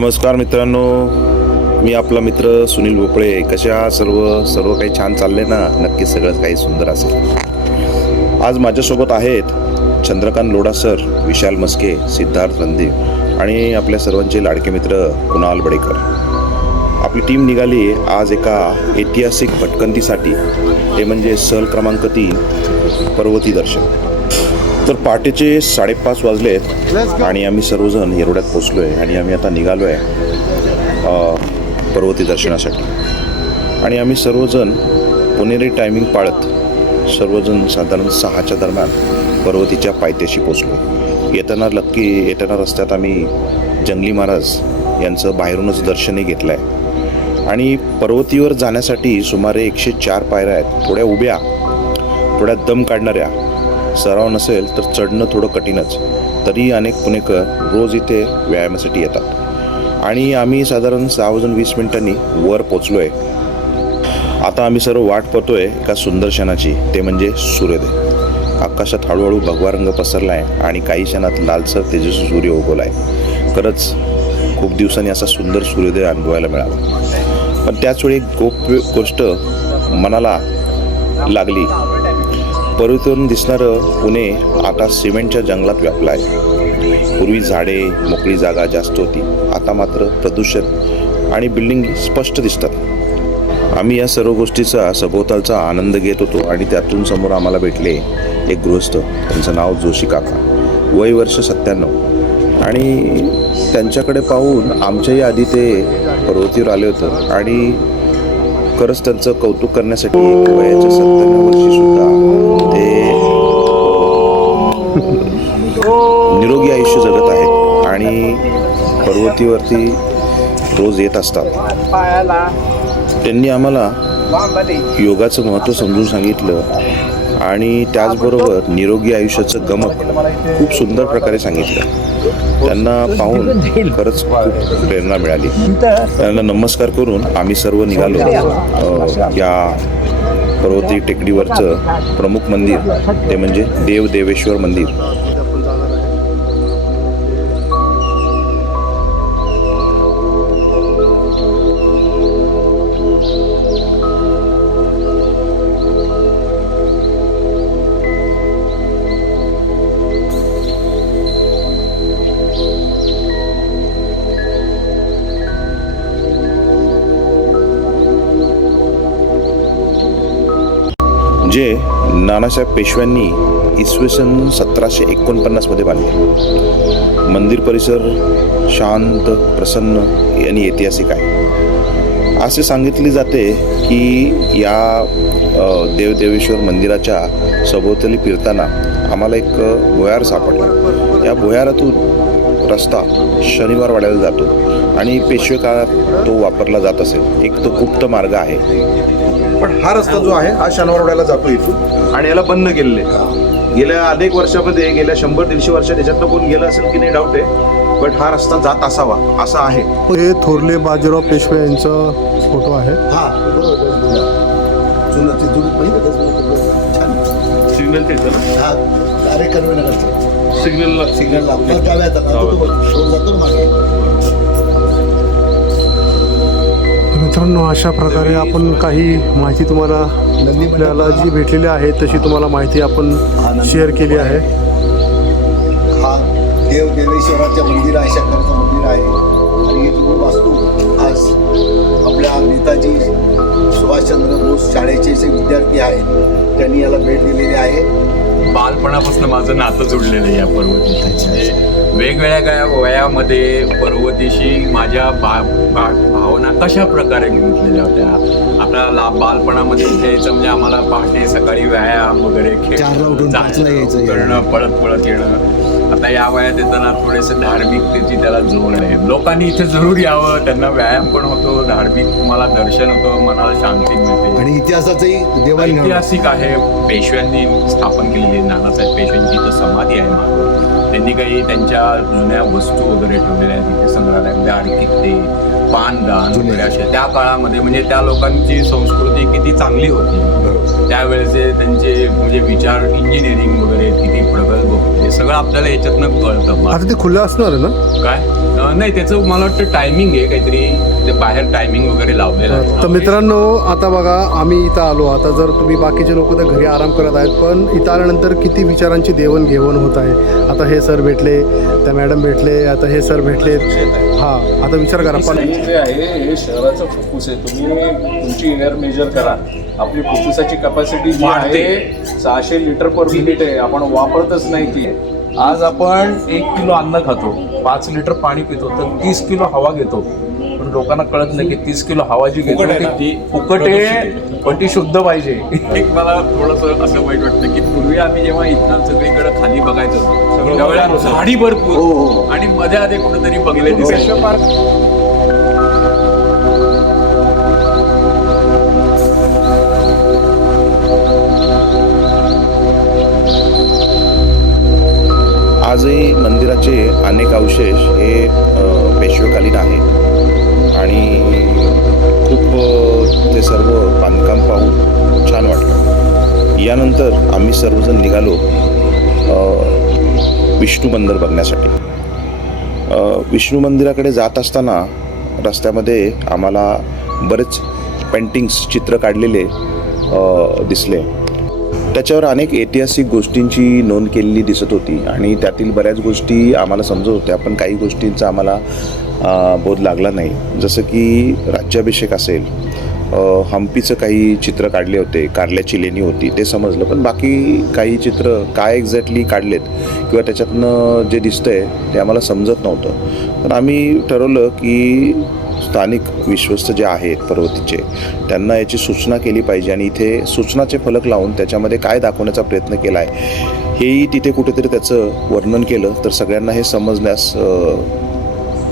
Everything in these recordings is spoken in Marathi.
नमस्कार मित्रांनो, मी आपला मित्र सुनील भोपळे. कशा सर्व काही छान चालले ना? नक्की सगळं काही सुंदर असेल. आज माझ्यासोबत आहेत चंद्रकांत लोढा सर, विशाल मस्के, सिद्धार्थ रणदीप आणि आपल्या सर्वांचे लाडके मित्र कुणाल बडेकर. आपली टीम निघाली आज एका ऐतिहासिक भटकंतीसाठी, ते म्हणजे सहल क्रमांक 3 पर्वती दर्शन. तर पहाटेचे 5:30 वाजलेत आणि आम्ही सर्वजण येरवड्यात पोचलो आहे आणि आम्ही आता निघालो आहे पर्वती दर्शनासाठी. आणि आम्ही सर्वजण पुणेरी टायमिंग पाळत सर्वजण साधारण 6च्या दरम्यान पर्वतीच्या पायथ्याशी पोचलो. येताना रस्त्यात आम्ही जंगली महाराज यांचं बाहेरूनच दर्शनही घेतलं आहे. आणि पर्वतीवर जाण्यासाठी सुमारे 104 पायऱ्या आहेत, थोड्या उभ्या, थोड्या दम काढणाऱ्या. सराव नसेल तर चढणं थोडं कठीणच. तरी अनेक पुणेकर रोज इथे व्यायामासाठी येतात. आणि आम्ही साधारण 6:20 मिनिटांनी वर पोचलो आहे. आता आम्ही सर्व वाट पाहतोय एका सुंदर क्षणाची, ते म्हणजे सूर्योदय. आकाशात हळूहळू भगवा रंग पसरला आहे आणि काही क्षणात लालसर तेजस्वी सूर्य उगवला आहे. खरंच खूप दिवसांनी असा सुंदर सूर्योदय अनुभवायला मिळाला. पण त्याचवेळी एक गोष्ट मनाला लागली. पर्वतीवरून दिसणारं पुणे आता सिमेंटच्या जंगलात व्यापलं आहे. पूर्वी झाडे, मोकळी जागा जास्त होती. आता मात्र प्रदूषण आणि बिल्डिंग स्पष्ट दिसतात. आम्ही या सर्व गोष्टीचा सभोवतालचा आनंद घेत होतो आणि त्यातून समोर आम्हाला भेटले एक गृहस्थ. त्यांचं नाव जोशी काका, वय वर्ष 97. आणि त्यांच्याकडे पाहून आमच्याही आधी ते पर्वतीवर आले होते आणि खरंच त्यांचं कौतुक करण्यासाठी वयाच्या 97 वर्षी सुद्धा ते निरोगी आयुष्य जगत आहेत आणि पर्वतीवरती रोज येत असतात. त्यांनी आम्हाला योगाचं महत्त्व समजून सांगितलं आणि त्याचबरोबर निरोगी आयुष्याचं गमक खूप सुंदर प्रकारे सांगितलं. त्यांना पाहून खरंच खूप प्रेरणा मिळाली. त्यांना नमस्कार करून आम्ही सर्व निघालो या पर्वती टेकडीवरचं प्रमुख मंदिर, ते म्हणजे देवेश्वर मंदिर. जे नानासाहेब पेशव्यांनी इसवी सन 1749 मध्ये बांधले. मंदिर परिसर शांत, प्रसन्न आणि ऐतिहासिक आहे. असे सांगितले जाते की या देवेश्वर मंदिराच्या सभोवताली फिरताना आम्हाला एक भुयार सापडला. या भुयारातून रस्ता शनिवार वाड्याला जातो आणि पेशवे काळात तो वापरला जात असेल. एक तो गुप्त मार्ग आहे. पण हा रस्ता जो आहे हा शनिवारवाड्याला जातो इथून आणि याला बंद केलेले. गेल्या अनेक वर्षामध्ये, गेल्या 100-150 वर्षात याच्यातनं कोण गेलं असेल की नाही डाऊट आहे, बट हा रस्ता जात असावा असा आहे. हे थोरले बाजीराव पेशवे यांचा फोटो आहे. सिग्नल ते सिग्नलला मित्रांनो, अशा प्रकारे आपण काही माहिती तुम्हाला आपल्याला जी भेटलेली आहे तशी तुम्हाला माहिती आपण शेअर केली आहे. हा देवेश्वराचं मंदिर आहे, शंकराचं मंदिर आहे. आणि ही जुनी वास्तू आज आपल्या नेताजी सुभाषचंद्र बोस शाळेचे जे विद्यार्थी आहेत त्यांनी याला भेट दिलेली आहे. बालपणापासून माझं नातं जुडलेलं आहे या पर्वतीशी. वेगवेगळ्या वयामध्ये पर्वतीशी माझ्या भावना कशा प्रकारे गुंतलेल्या होत्या. आपल्याला बालपणामध्ये यायचं म्हणजे आम्हाला पहाटे सकाळी व्यायाम वगैरे करणं, पळत येणं. आता या वयात येताना थोडेसे धार्मिकतेची त्याला जोड आहे. लोकांनी इथे जरूर यावं, त्यांना व्यायाम पण होतो, धार्मिक तुम्हाला दर्शन होतं, मनाला शांती मिळते. आणि इतिहासाचंही ऐतिहासिक आहे. पेशव्यांनी स्थापन केलेली नानासाहेब पेशव्यांची इथं समाधी आहे मागं. त्यांनी काही त्यांच्या जुन्या वस्तू वगैरे ठेवलेल्या आहेत तिथे संग्रहालयामध्ये. आर्थिकते, पानदान वगैरे असे त्या काळामध्ये म्हणजे त्या लोकांची संस्कृती किती चांगली होती. त्यावेळेचे त्यांचे म्हणजे विचार, इंजिनिअरिंग वगैरे किती प्रगल्भ होते, सगळं आपल्याला याच्यातनं कळतं. आता ते खुलं असणार आहे ना? काय नाही, त्याचं मला वाटतं टायमिंग आहे काहीतरी, ते बाहेर टायमिंग वगैरे लावलेलं आहे. तर मित्रांनो, आता बघा आम्ही इथं आलो. आता जर तुम्ही बाकीचे लोक तर घरी आराम करत आहेत, पण इथं आल्यानंतर किती विचारांची देवाणघेवाण होत आहे. आता हे सर भेटले, त्या मॅडम भेटले, आता हे सर भेटले. हां, आता विचार करा. पण जे आहे हे शहराचं फुफ्फुस आहे. तुम्ही तुमची एअर मेजर करा. आपली फुफ्फुसाची कपॅसिटी जी वाढते. आहे 600 लिटर पर मिनिट आहे. आपण वापरतच नाही ती. आज आपण 1 किलो अन्न खातो, 5 लिटर पाणी पितो, तर 30 किलो हवा घेतो. पण लोकांना कळत नाही की 30 किलो हवा जी घेतो ती फुकट आहे, पण ती शुद्ध पाहिजे. एक मला थोडंसं असं वाईट वाटतं की पूर्वी आम्ही जेव्हा इथनं सगळीकडे खाली बघायचो त्यावेळेला झाडी भरपूर आणि मध्ये आधी कुठेतरी बघले दिसायचे. आजही मंदिराचे अनेक अवशेष हे पेशवेकालीन आहेत आणि खूप ते सर्व बांधकाम पाहून छान वाटलं. यानंतर आम्ही सर्वजण निघालो विष्णू मंदिर बघण्यासाठी. विष्णू मंदिराकडे जात असताना रस्त्यामध्ये आम्हाला बरेच पेंटिंग्स, चित्र काढलेले दिसले. त्याच्यावर अनेक ऐतिहासिक गोष्टींची नोंद केलेली दिसत होती आणि त्यातील बऱ्याच गोष्टी आम्हाला समजत होत्या, पण काही गोष्टींचा आम्हाला बोध लागला नाही. जसं की राज्याभिषेक असेल, हम्पीचं काही चित्र काढले होते, कारल्याची लेणी होती ते समजलं, पण बाकी काही चित्र काय एक्झॅक्टली काढलेत किंवा त्याच्यातनं जे दिसतंय ते आम्हाला समजत नव्हतं. पण आम्ही ठरवलं की स्थानिक विश्वस्त जे आहेत पर्वतीचे, त्यांना याची सूचना केली पाहिजे आणि इथे सूचनाचे फलक लावून त्याच्यामध्ये काय दाखवण्याचा प्रयत्न केला आहे हेही तिथे कुठेतरी त्याचं वर्णन केलं तर सगळ्यांना हे समजण्यास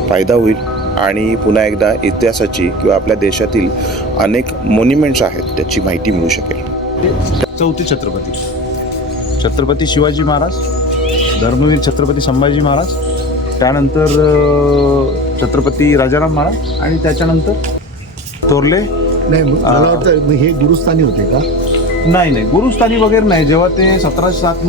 फायदा होईल आणि पुन्हा एकदा इतिहासाची किंवा आपल्या देशातील अनेक मॉन्युमेंट्स आहेत त्याची माहिती मिळू शकेल. चौथे छत्रपती शिवाजी महाराज, धर्मवीर छत्रपती संभाजी महाराज, त्यानंतर छत्रपती राजाराम महाराज आणि त्याच्यानंतर थोरले. नाही, मला वाटतं हे गुरुस्थानी होते का? नाही, गुरुस्थानी वगैरे नाही. जेव्हा ते 1707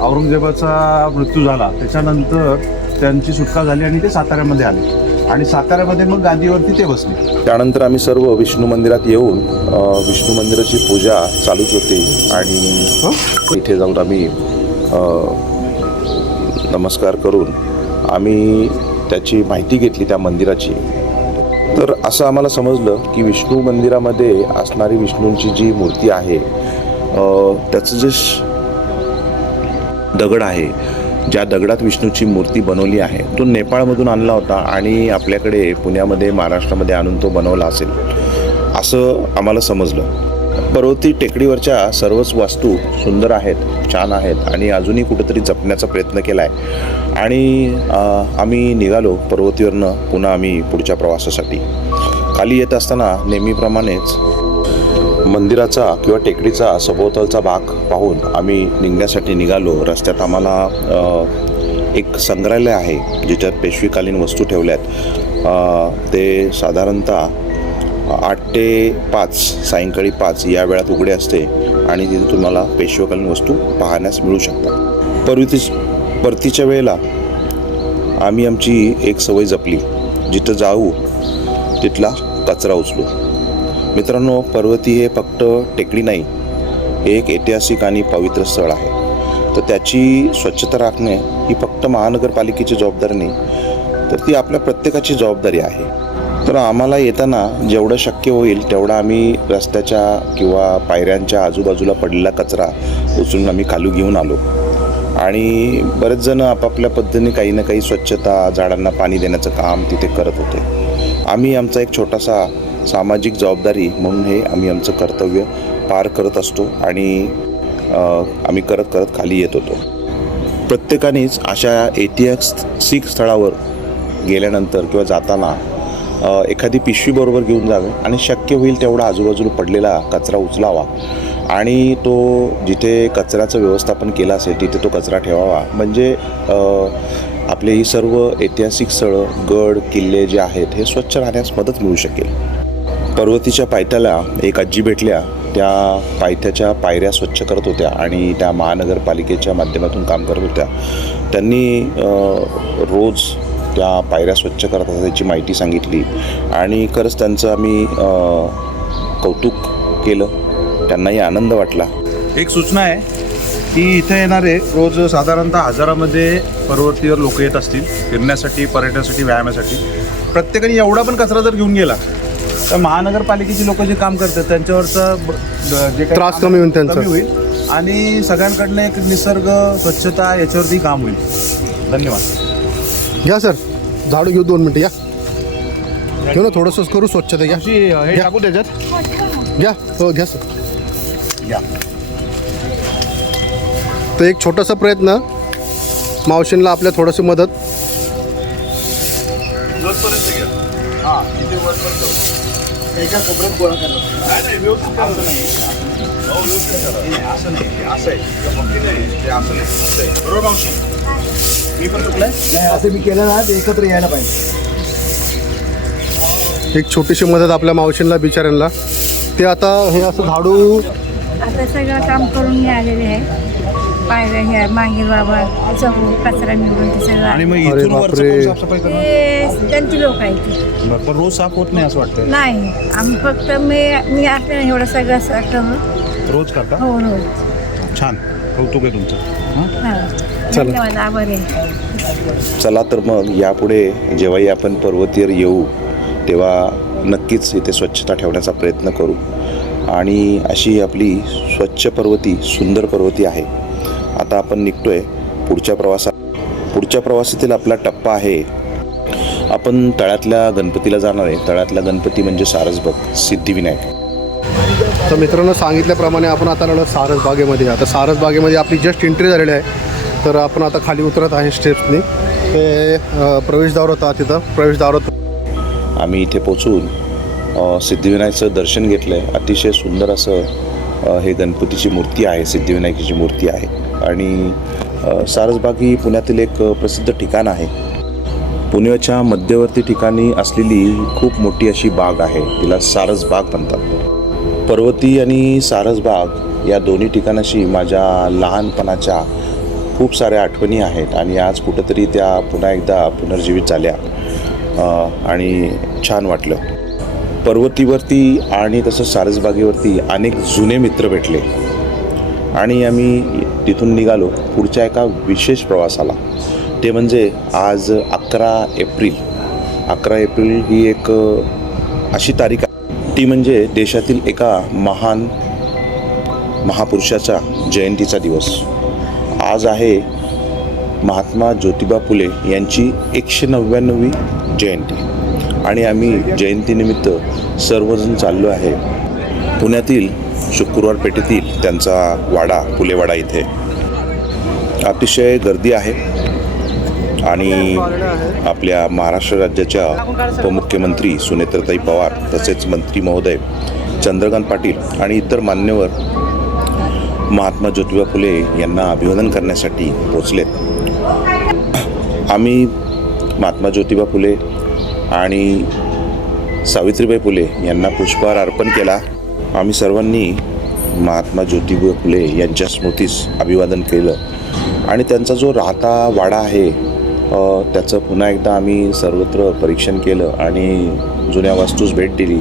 औरंगजेबाचा मृत्यू झाला त्याच्यानंतर त्यांची सुटका झाली आणि ते साताऱ्यामध्ये आले आणि साताऱ्यामध्ये मग गादीवरती ते बसले. त्यानंतर आम्ही सर्व विष्णू मंदिरात येऊन विष्णू मंदिराची पूजा चालूच होती आणि इथे जाऊन आम्ही नमस्कार करून आम्ही त्याची माहिती घेतली त्या मंदिराची. तर असं आम्हाला समजलं की विष्णू मंदिरामध्ये असणारी विष्णूंची जी मूर्ती आहे त्याचं जे दगड आहे, ज्या दगडात विष्णूची मूर्ती बनवली आहे तो नेपाळमधून आणला होता आणि आपल्याकडे पुण्यामध्ये, महाराष्ट्रामध्ये आणून तो बनवला असेल असं आम्हाला समजलं. पर्वती टेकडीवरच्या सर्वच वास्तू सुंदर आहेत, छान आहेत आणि अजूनही कुठेतरी जपण्याचा प्रयत्न केला आहे आणि आम्ही निघालो पर्वतीवरनं पुन्हा आम्ही पुढच्या प्रवासासाठी. खाली येत असताना नेहमीप्रमाणेच मंदिराचा किंवा टेकडीचा सभोवतालचा भाग पाहून आम्ही निघण्यासाठी निघालो. रस्त्यात आम्हाला एक संग्रहालय आहे ज्याच्यात पेशवेकालीन वस्तू ठेवल्यात. ते साधारणतः 8 ते 5 सायंकाळी 5 या वेळात उघडे असते आणि तिथे तुम्हाला पेशवेकालीन वस्तू पाहण्यास मिळू शकतात. परतीच्या वेळेला आम्ही आमची एक सवय जपली, जिथं जाऊ तिथला कचरा उचलू. मित्रांनो, पर्वती हे फक्त टेकडी नाही, हे एक ऐतिहासिक आणि पवित्र स्थळ आहे. तर त्याची स्वच्छता राखणे ही फक्त महानगरपालिकेची जबाबदारी नाही, तर ती आपल्या प्रत्येकाची जबाबदारी आहे. तर आम्हाला येताना जेवढं शक्य होईल तेवढा आम्ही रस्त्याच्या किंवा पायऱ्यांच्या आजूबाजूला पडलेला कचरा उचलून आम्ही खाली घेऊन आलो आणि बरेच जण आपापल्या पद्धतीने काही ना काही स्वच्छता, झाडांना पाणी देण्याचं काम तिथे करत होते. आम्ही आमचा एक छोटासा सामाजिक जबाबदारी म्हणून हे आम्ही आमचं कर्तव्य पार करत असतो आणि आम्ही करत करत खाली येत होतो. प्रत्येकानेच अशा ऐतिहासिक स्थळावर गेल्यानंतर किंवा जाताना एखादी पिशवी बरोबर घेऊन जावे आणि शक्य होईल तेवढा आजूबाजूला पडलेला कचरा उचलावा आणि तो जिथे कचऱ्याचं व्यवस्थापन केलं असेल तिथे तो कचरा ठेवावा. म्हणजे आपले ही सर्व ऐतिहासिक स्थळं, गड, किल्ले जे आहेत हे स्वच्छ राहण्यास मदत मिळू शकेल. पर्वतीच्या पायथ्याला एक आजी भेटल्या त्या पायथ्याच्या पायऱ्या स्वच्छ करत होत्या आणि त्या महानगरपालिकेच्या माध्यमातून काम करत होत्या. त्यांनी रोज त्या पायऱ्या स्वच्छ करत असतात त्याची माहिती सांगितली आणि खरंच त्यांचं आम्ही कौतुक केलं. त्यांनाही आनंद वाटला. एक सूचना आहे की इथे येणारे रोज साधारणतः हजारामध्ये पर्वतीवर लोक येत असतील फिरण्यासाठी, पर्यटनासाठी, व्यायामासाठी. प्रत्येकाने एवढा पण कचरा जर घेऊन गेला तर महानगरपालिकेची लोक जे काम करतात त्यांच्यावरचा जे काही त्रास कमी होईल त्यांचा. कमी होईल आणि सगळ्यांकडनं एक निसर्ग स्वच्छता याच्यावरती काम होईल. धन्यवाद. घ्या सर, झाडू घेऊ 2 मिनटं. या घेऊ ना, थोडंसं करू स्वच्छता. घ्या हे टाकू त्याच्यात. घ्या. हो घ्या सर. या. तर एक छोटासा प्रयत्न, मावशींना आपल्या थोडीशी मदत. असं मी केलं ना ते एकत्र यायला पाहिजे. एक छोटीशी मदत आपल्या मावशींना बिचाऱ्यांना. ते आता हे असं झाडू आता सगळं काम करून मी आलेले आहे. पायऱ्या ह्या मागे बाबा चौक कचरा निवडून ते सगळं आणि मग अरे इथून वरचं बापरे. कोण साफसफाई करणार? ते त्यांची लोक आहेत ते. बरं, पण रोज साफ होत नाही असं वाटतं. नाही, आम्ही फक्त मी असले ना एवढं सगळं सगळं. रोज करता. हो हो. छान, कौतुक आहे तुमचं. हा. धन्यवाद, आभार आहे. चला तर मग यापुढे जेव्हाही आपण पर्वतीवर येऊ तेव्हा नक्कीच इथे स्वच्छता ठेवण्याचा प्रयत्न करू आणि अशी आपली स्वच्छ पर्वती, सुंदर पर्वती आहे. आता आपण निघतोय पुढच्या प्रवासातील आपला टप्पा आहे. आपण तळ्यातल्या गणपतीला जाणार आहे. तळ्यातला गणपती म्हणजे सारसबाग सिद्धिविनायक. तर मित्रांनो सांगितल्याप्रमाणे आपण आता आलो सारसबागेमध्ये. आता सारसबागेमध्ये आपली जस्ट एंट्री झालेली आहे. तर आपण आता खाली उतरत आहे स्टेप्सनी. ते प्रवेशद्वार होता, तिथं प्रवेशद्वार. आम्ही इथे पोचून सिद्धिविनायकचं दर्शन घेतलं आहे. अतिशय सुंदर असं हे गणपतीची मूर्ती आहे, सिद्धिविनायकाची मूर्ती आहे. आणि सारसबाग ही पुण्यातील एक प्रसिद्ध ठिकाण आहे. पुण्याच्या मध्यवर्ती ठिकाणी असलेली खूप मोठी अशी बाग आहे, तिला सारसबाग म्हणतात. पर्वती आणि सारसबाग या दोन्ही ठिकाणाशी माझ्या लहानपणाच्या खूप साऱ्या आठवणी आहेत आणि आज कुठंतरी त्या पुन्हा एकदा पुनर्जीवित झाल्या आणि छान वाटलं. पर्वतीवरती आणि तसंच सारसबागेवरती अनेक जुने मित्र भेटले आणि आम्ही तिथून निघालो पुढच्या एका विशेष प्रवासाला. ते म्हणजे आज 11 एप्रिल ही एक अशी तारीख आहे, ती म्हणजे देशातील एका महान महापुरुषाचा जयंतीचा दिवस. आज आहे महात्मा ज्योतिबा फुले यांची 199वी जयंती आणि आम्ही जयंतीनिमित्त सर्वजण चाललो आहे पुण्यातील शुक्रवार पेठेतील त्यांचा वाडा, फुलेवाडा. इथे अतिशय गर्दी आहे आणि आपल्या महाराष्ट्र राज्याच्या उपमुख्यमंत्री सुनेत्राताई पवार, तसेच मंत्री महोदय चंद्रकांत पाटील आणि इतर मान्यवर महात्मा ज्योतिबा फुले यांना अभिवादन करण्यासाठी पोचलेत. आम्ही महात्मा ज्योतिबा फुले आणि सावित्रीबाई फुले यांना पुष्पहार अर्पण केला. आम्ही सर्वांनी महात्मा ज्योतिबा फुले यांच्या स्मृतीस अभिवादन केलं आणि त्यांचा जो राहता वाडा आहे त्याचं पुन्हा एकदा आम्ही सर्वत्र परीक्षण केलं आणि जुन्या वस्तूस भेट दिली.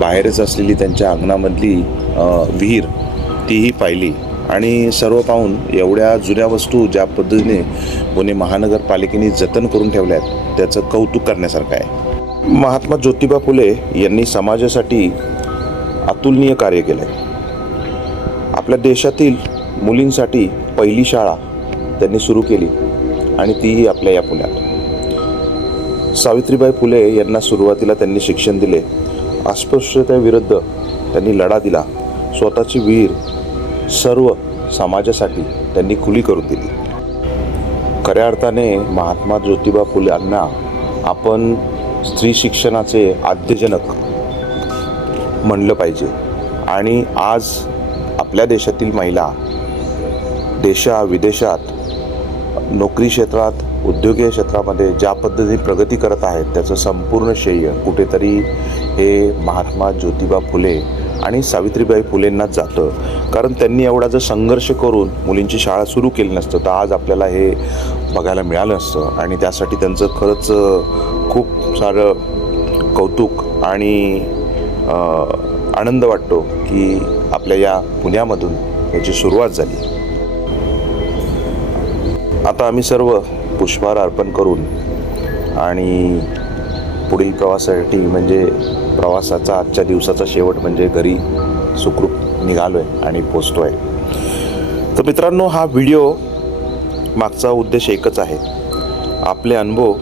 बाहेरच असलेली त्यांच्या अंगणामधली विहीर तीही पाहिली आणि सर्व पाहून एवढ्या जुन्या वस्तू ज्या पद्धतीने पुणे महानगरपालिकेने जतन करून ठेवल्या आहेत त्याचं कौतुक करण्यासारखं आहे. महात्मा ज्योतिबा फुले यांनी समाजासाठी अतुलनीय कार्य केलं आहे. आपल्या देशातील मुलींसाठी पहिली शाळा त्यांनी सुरू केली आणि तीही आपल्या या पुण्यात. सावित्रीबाई फुले यांना सुरुवातीला त्यांनी शिक्षण दिले. अस्पृश्यतेविरुद्ध त्यांनी लढा दिला. स्वतःची विहीर सर्व समाजासाठी त्यांनी खुली करून दिली. खऱ्या अर्थाने महात्मा ज्योतिबा फुले यांना आपण स्त्री शिक्षणाचे आद्यजनक म्हणलं पाहिजे. आणि आज आपल्या देशातील महिला देशाविदेशात नोकरी क्षेत्रात उद्योगीय क्षेत्रामध्ये ज्या पद्धतीने प्रगती करत आहेत त्याचं संपूर्ण श्रेय कुठेतरी हे महात्मा ज्योतिबा फुले आणि सावित्रीबाई फुलेंनाच जातं. कारण त्यांनी एवढा जर संघर्ष करून मुलींची शाळा सुरू केली नसतं तर आज आपल्याला हे बघायला मिळालं असतं. आणि त्यासाठी त्यांचं खरंच खूप सारं कौतुक आणि आनंद वाटतो की आपल्या या पुण्यामधून याची सुरुवात झाली. आता आम्ही सर्व पुष्पहार अर्पण करून आणि पुढील प्रवासासाठी म्हणजे प्रवासाचा आजच्या दिवसाचा शेवट म्हणजे घरी सुखरूप निघालो आहे आणि पोचतो आहे. तर मित्रांनो, हा व्हिडिओ मागचा उद्देश एकच आहे, आपले अनुभव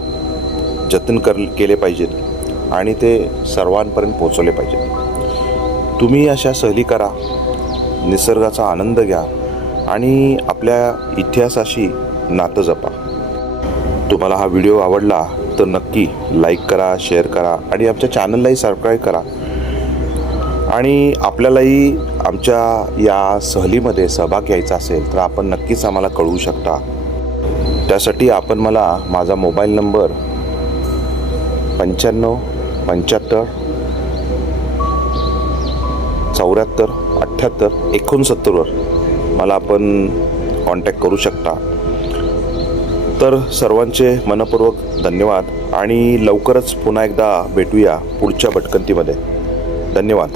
जतन केले पाहिजेत आणि ते सर्वांपर्यंत पोचवले पाहिजेत. तुम्ही अशा सहली करा, निसर्गाचा आनंद घ्या आणि आपल्या इतिहासाशी नातं जपा. तुम्हाला हा व्हिडिओ आवडला तर नक्की लाईक करा, शेअर करा आणि आमच्या चॅनललाही सबस्क्राईब करा. आणि आपल्यालाही आमच्या या सहलीमध्ये सहभाग घ्यायचा असेल तर आपण नक्कीच आम्हाला कळवू शकता. त्यासाठी आपण मला माझा मोबाईल नंबर 95 75 74 78 69 मला आपण कॉन्टॅक्ट करू शकता. तर सर्वांचे मनपूर्वक धन्यवाद आणि लवकरच पुन्हा एकदा भेटूया पुढच्या भटकंतीमध्ये. धन्यवाद.